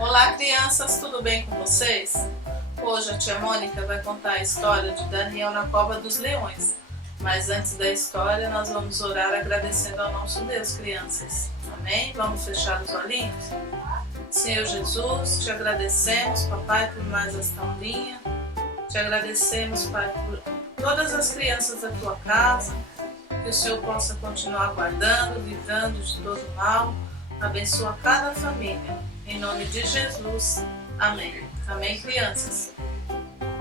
Olá, crianças, tudo bem com vocês? Hoje a tia Mônica vai contar a história de Daniel na cova dos leões. Mas antes da história, nós vamos orar agradecendo ao nosso Deus, crianças. Amém? Vamos fechar os olhinhos? Senhor Jesus, te agradecemos, papai, por mais esta aulinha. Te agradecemos, pai, por todas as crianças da tua casa. Que o Senhor possa continuar guardando, livrando de todo mal. Abençoa cada família. Em nome de Jesus. Amém. Amém, crianças?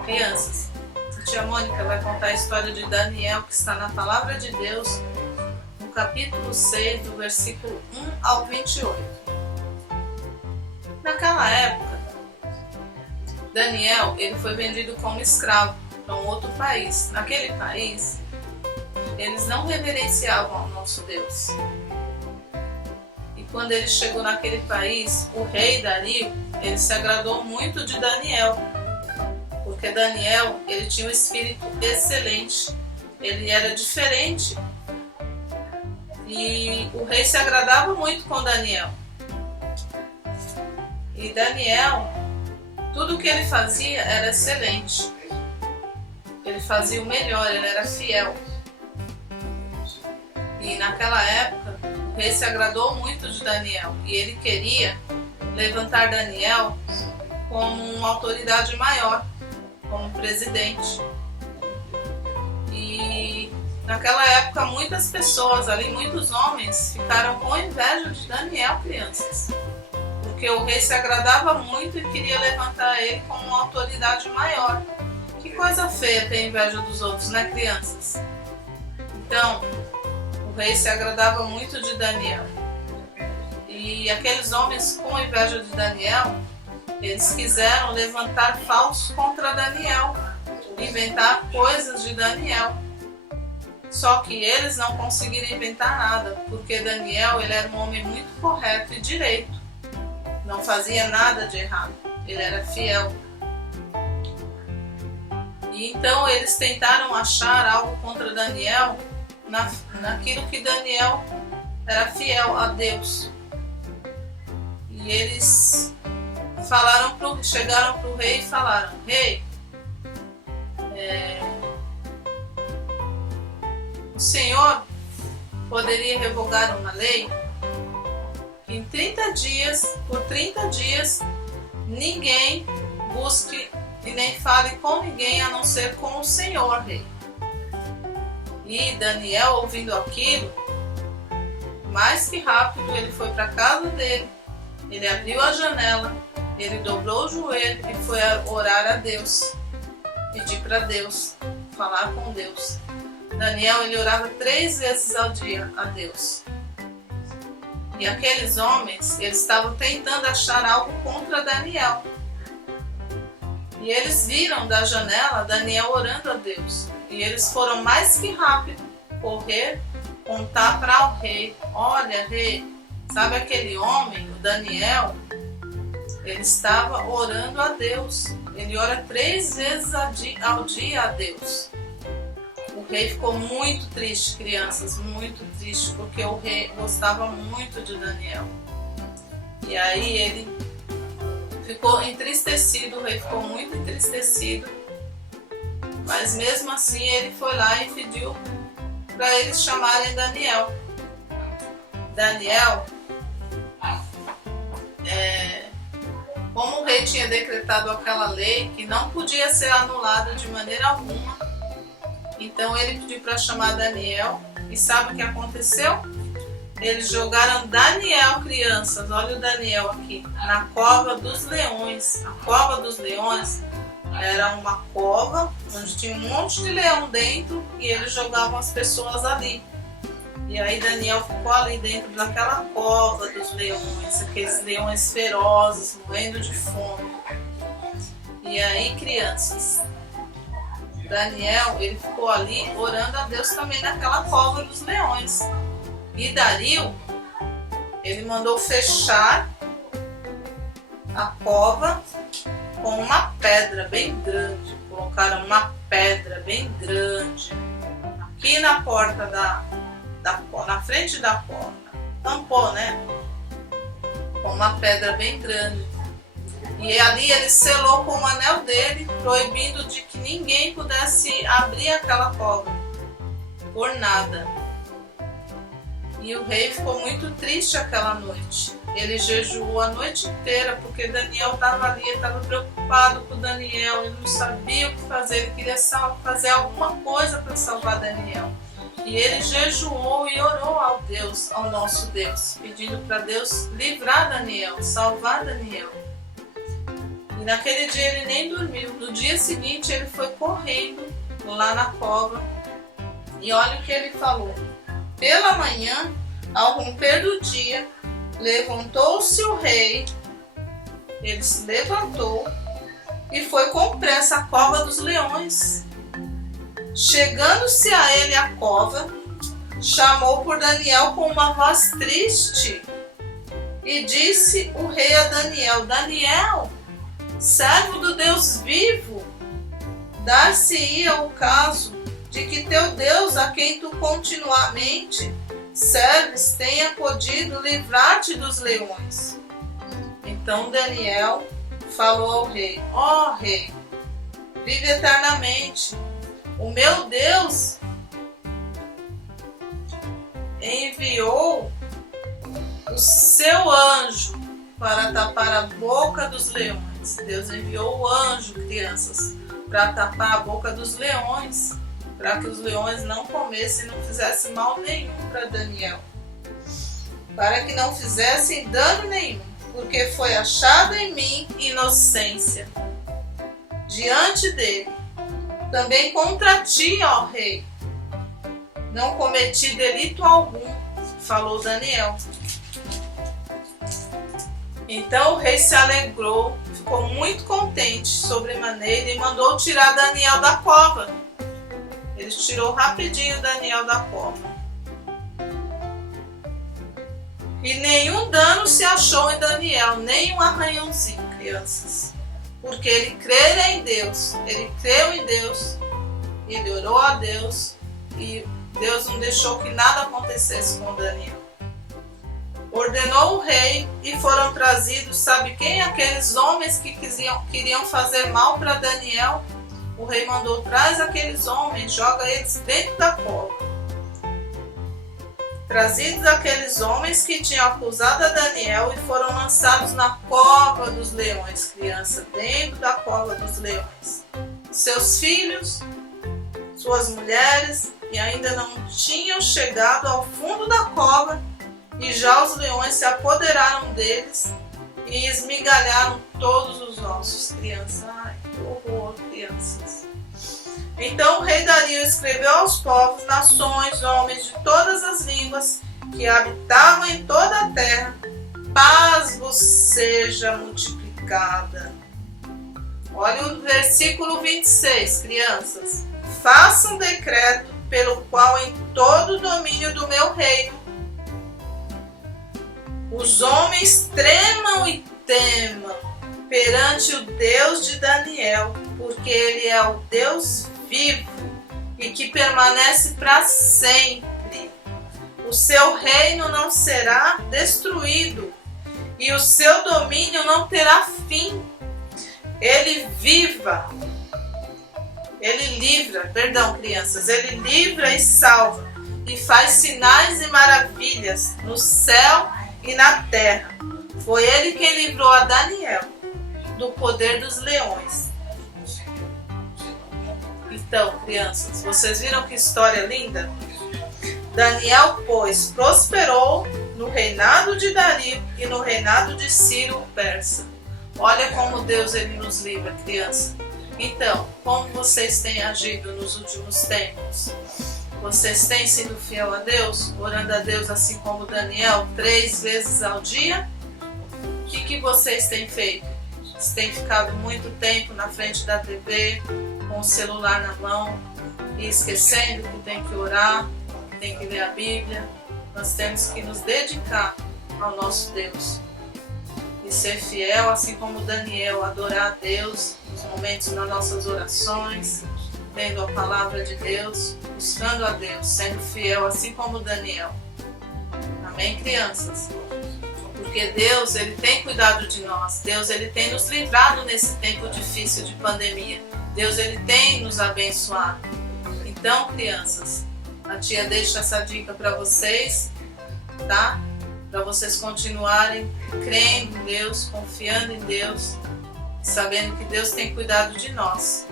Crianças, a tia Mônica vai contar a história de Daniel, que está na Palavra de Deus, no capítulo 6, do versículo 1 ao 28. Naquela época, Daniel ele foi vendido como escravo para um outro país. Naquele país, eles não reverenciavam ao nosso Deus. Quando ele chegou naquele país, o rei Dario, ele se agradou muito de Daniel, porque Daniel, ele tinha um espírito excelente, ele era diferente, e o rei se agradava muito com Daniel. E Daniel, tudo que ele fazia era excelente, ele fazia o melhor, ele era fiel. E naquela época, o rei se agradou muito de Daniel e ele queria levantar Daniel como uma autoridade maior, como presidente. E naquela época muitas pessoas ali, muitos homens, ficaram com inveja de Daniel, crianças, porque o rei se agradava muito e queria levantar ele como uma autoridade maior. Que coisa feia ter inveja dos outros, né, crianças? Então, o rei se agradava muito de Daniel. E aqueles homens com inveja de Daniel, eles quiseram levantar falsos contra Daniel, inventar coisas de Daniel. Só que eles não conseguiram inventar nada, porque Daniel ele era um homem muito correto e direito. Não fazia nada de errado, ele era fiel. E então eles tentaram achar algo contra Daniel naquilo que Daniel era fiel a Deus. E eles chegaram para o rei e falaram: Rei, o senhor poderia revogar uma lei que em 30 dias, por 30 dias, ninguém busque e nem fale com ninguém a não ser com o senhor, rei. E Daniel, ouvindo aquilo, mais que rápido, ele foi para a casa dele, ele abriu a janela, ele dobrou o joelho e foi orar a Deus, pedir para Deus, falar com Deus. Daniel, ele orava 3 vezes ao dia a Deus. E aqueles homens, eles estavam tentando achar algo contra Daniel. E eles viram da janela Daniel orando a Deus. E eles foram mais que rápido correr, contar para o rei: olha, rei, sabe aquele homem, o Daniel, ele estava orando a Deus. Ele ora 3 vezes ao dia a Deus. O rei ficou muito triste, crianças, muito triste, porque o rei gostava muito de Daniel. E aí ele ficou entristecido, o rei ficou muito entristecido. Mas mesmo assim ele foi lá e pediu para eles chamarem Daniel. Daniel, como o rei tinha decretado aquela lei que não podia ser anulada de maneira alguma, então ele pediu para chamar Daniel. E sabe o que aconteceu? Eles jogaram Daniel, crianças, olha o Daniel aqui, na cova dos leões. A cova dos leões era uma cova onde tinha um monte de leão dentro e eles jogavam as pessoas ali. E aí Daniel ficou ali dentro daquela cova dos leões, aqueles leões ferozes, morrendo de fome. E aí, crianças, Daniel, ele ficou ali orando a Deus também naquela cova dos leões. E Dario, ele mandou fechar a cova com uma pedra bem grande. Colocaram uma pedra bem grande aqui na porta na frente da porta. Tampou, né? Com uma pedra bem grande. E ali ele selou com o anel dele, proibindo de que ninguém pudesse abrir aquela cova, por nada. E o rei ficou muito triste aquela noite. Ele jejuou a noite inteira, porque Daniel estava ali, ele estava preocupado com Daniel, ele não sabia o que fazer, ele queria fazer alguma coisa para salvar Daniel. E ele jejuou e orou ao nosso Deus, pedindo para Deus livrar Daniel, salvar Daniel. E naquele dia ele nem dormiu. No dia seguinte ele foi correndo lá na cova. E olha o que ele falou. Pela manhã, ao romper do dia, levantou-se o rei. Ele se levantou e foi com pressa à cova dos leões. Chegando-se a ele à cova, chamou por Daniel com uma voz triste. E disse o rei a Daniel: Daniel, servo do Deus vivo, dar-se-ia o caso de que teu Deus, a quem tu continuamente serves, tenha podido livrar-te dos leões. Então Daniel falou ao rei: ó rei, vive eternamente. O meu Deus enviou o seu anjo para tapar a boca dos leões. Deus enviou o anjo, crianças, para tapar a boca dos leões, para que os leões não comessem e não fizessem mal nenhum para Daniel, para que não fizessem dano nenhum, porque foi achada em mim inocência diante dele. Também contra ti, ó rei, não cometi delito algum, falou Daniel. Então o rei se alegrou, ficou muito contente sobremaneira e mandou tirar Daniel da cova. Ele tirou rapidinho Daniel da cova. E nenhum dano se achou em Daniel, nem um arranhãozinho, crianças. Porque ele crera em Deus, ele creu em Deus, ele orou a Deus e Deus não deixou que nada acontecesse com Daniel. Ordenou o rei e foram trazidos, sabe quem? Aqueles homens que queriam fazer mal para Daniel. O rei mandou: traz aqueles homens, joga eles dentro da cova. Trazidos aqueles homens que tinham acusado a Daniel e foram lançados na cova dos leões, criança, dentro da cova dos leões. Seus filhos, suas mulheres, e ainda não tinham chegado ao fundo da cova, e já os leões se apoderaram deles e esmigalharam todos os ossos, crianças. Ai, que horror, crianças. Então o rei Dario escreveu aos povos, nações, homens de todas as línguas que habitavam em toda a terra: paz vos seja multiplicada. Olha o versículo 26, crianças. Faça um decreto pelo qual em todo o domínio do meu reino os homens tremam e temam perante o Deus de Daniel, porque ele é o Deus vivo e que permanece para sempre. O seu reino não será destruído e o seu domínio não terá fim. Ele livra e salva e faz sinais e maravilhas no céu e na terra. Foi ele quem livrou a Daniel do poder dos leões. Então, crianças, vocês viram que história linda? Daniel, pois, prosperou no reinado de Dario e no reinado de Ciro o persa. Olha como Deus ele nos livra, criança. Então, como vocês têm agido nos últimos tempos? Vocês têm sido fiel a Deus, orando a Deus assim como Daniel, 3 vezes ao dia? O que vocês têm feito? Vocês têm ficado muito tempo na frente da TV, com o celular na mão e esquecendo que tem que orar, que tem que ler a Bíblia. Nós temos que nos dedicar ao nosso Deus e ser fiel, assim como Daniel, adorar a Deus nos momentos das nossas orações, lendo a palavra de Deus, buscando a Deus, sendo fiel, assim como Daniel. Amém, crianças? Porque Deus, Ele tem cuidado de nós. Deus, Ele tem nos livrado nesse tempo difícil de pandemia. Deus, Ele tem nos abençoado. Então, crianças, a tia deixa essa dica para vocês, tá? Para vocês continuarem crendo em Deus, confiando em Deus, sabendo que Deus tem cuidado de nós.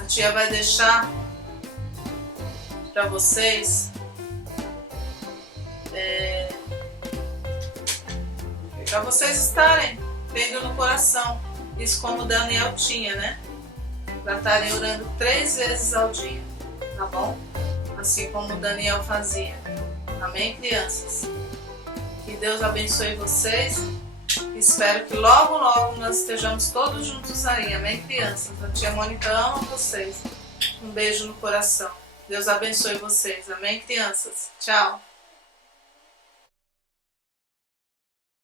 A tia vai deixar para vocês para vocês estarem tendo no coração isso, como Daniel tinha, né? Para estarem orando 3 vezes ao dia, tá bom? Assim como Daniel fazia. Amém, crianças? Que Deus abençoe vocês. Espero que logo, logo nós estejamos todos juntos aí. Amém, crianças? A tia Mônica ama vocês. Um beijo no coração. Deus abençoe vocês. Amém, crianças? Tchau.